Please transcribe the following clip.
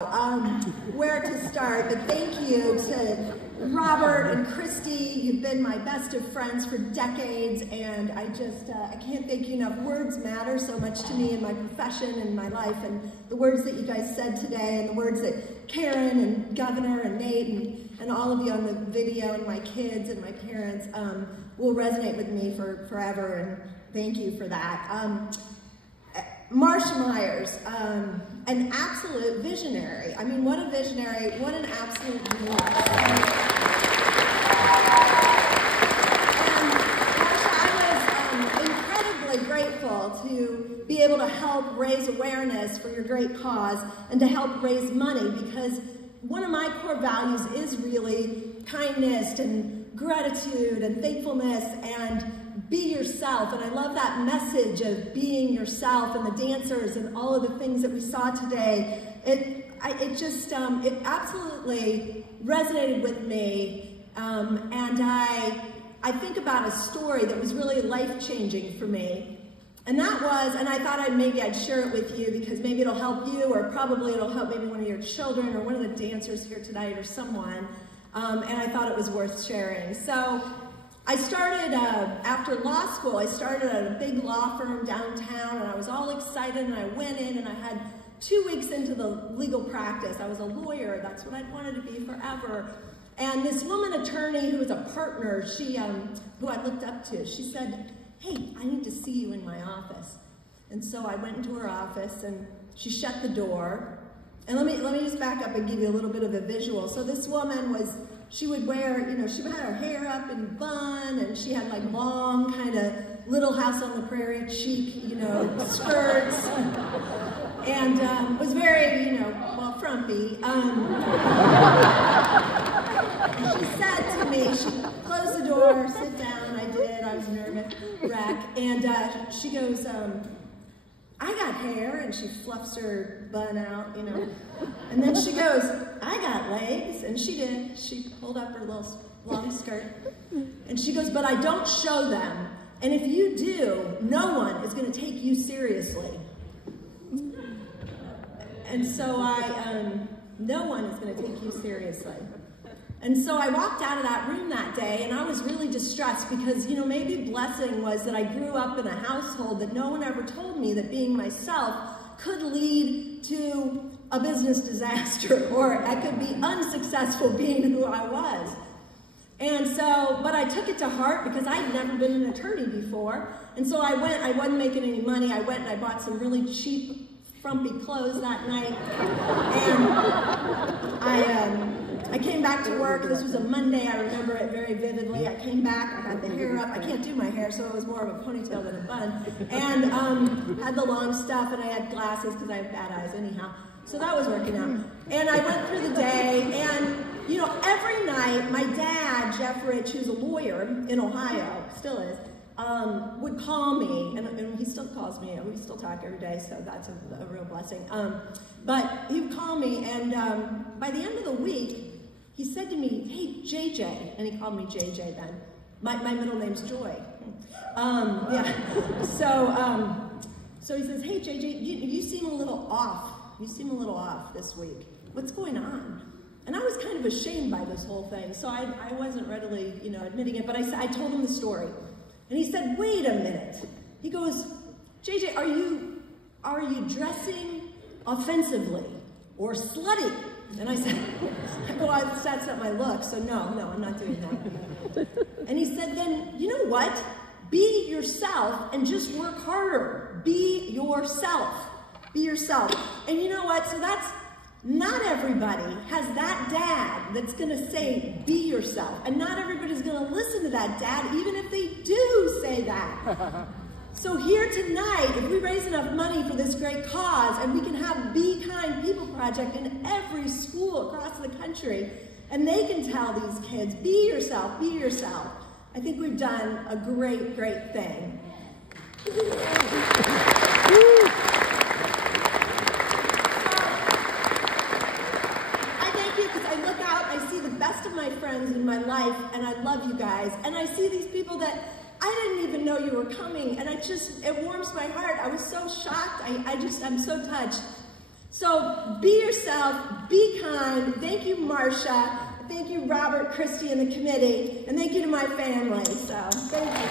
Where to start, but thank you to Robert and Christy. You've been my best of friends for decades, and I can't thank you enough. Words matter so much to me in my profession and my life, and the words that you guys said today, and the words that Karen and Governor and Nate and all of you on the video, and my kids and my parents will resonate with me for forever, and thank you for that. Marcia Myers, an absolute visionary. I mean, what a visionary, what an absolute genius. And Marcia, I was incredibly grateful to be able to help raise awareness for your great cause and to help raise money, because one of my core values is really kindness and gratitude and thankfulness and be yourself, and I love that message of being yourself and the dancers and all of the things that we saw today. It absolutely resonated with me, and I think about a story that was really life-changing for me, and that was, and I thought maybe I'd share it with you because maybe it'll help you, or probably it'll help maybe one of your children or one of the dancers here tonight or someone, and I thought it was worth sharing. So I started, after law school, I started at a big law firm downtown, and I was all excited, and I went in, and I had 2 weeks into the legal practice. I was a lawyer. That's what I'd wanted to be forever. And this woman attorney who was a partner, who I looked up to, she said, "Hey, I need to see you in my office." And so I went into her office, and she shut the door. And let me just back up and give you a little bit of a visual. So this woman she would wear, she had her hair up in a bun, and she had like long kind of Little House on the Prairie chic, skirts, and was very, frumpy. She said to me, she closed the door, sit down, I did, I was a nervous wreck, and she goes, "I got hair," and she fluffs her bun out, and then she goes, "I got legs," and she did. She pulled up her little long skirt, and she goes, "But I don't show them, and if you do, no one is going to take you seriously." And so no one is going to take you seriously. And so I walked out of that room that day, and I was really distressed because, maybe blessing was that I grew up in a household that no one ever told me that being myself could lead to a business disaster, or I could be unsuccessful being who I was. And so, but I took it to heart because I'd never been an attorney before. And so I wasn't making any money. I went and I bought some really cheap, frumpy clothes that night. And I came back to work. This was a Monday. I remember it very vividly. I came back. I got the hair up. I can't do my hair, so it was more of a ponytail than a bun. And had the long stuff, and I had glasses because I have bad eyes anyhow. So that was working out. And I went through the day, and every night, my dad, Jeff Rich, who's a lawyer in Ohio, still is, would call me, and he still calls me. We still talk every day, so that's a real blessing. But he would call me, and by the end of the week, he said to me, "Hey, JJ," and he called me JJ then. My middle name's Joy. Yeah. So he says, "Hey, JJ, you seem a little off. You seem a little off this week. What's going on?" And I was kind of ashamed by this whole thing, so I wasn't readily, admitting it. But I told him the story, and he said, "Wait a minute." He goes, "JJ, are you dressing offensively or slutty?" And I said, "Well, that's not my look, so no, I'm not doing that." And he said, "Then, you know what? Be yourself and just work harder. Be yourself. Be yourself." And you know what? So not everybody has that dad that's going to say, "Be yourself." And not everybody's going to listen to that dad, even if they do say that. So here tonight, if we raise enough money for this great cause, and we can have Be Kind People Project in every school across the country, and they can tell these kids, "Be yourself, be yourself," I think we've done a great, great thing. I thank you because I look out, I see the best of my friends in my life, and I love you guys, and I see these people that I didn't even know you were coming, and it warms my heart. I was so shocked. I'm so touched. So be yourself, be kind. Thank you, Marcia. Thank you, Robert, Christy, and the committee. And thank you to my family. So thank you.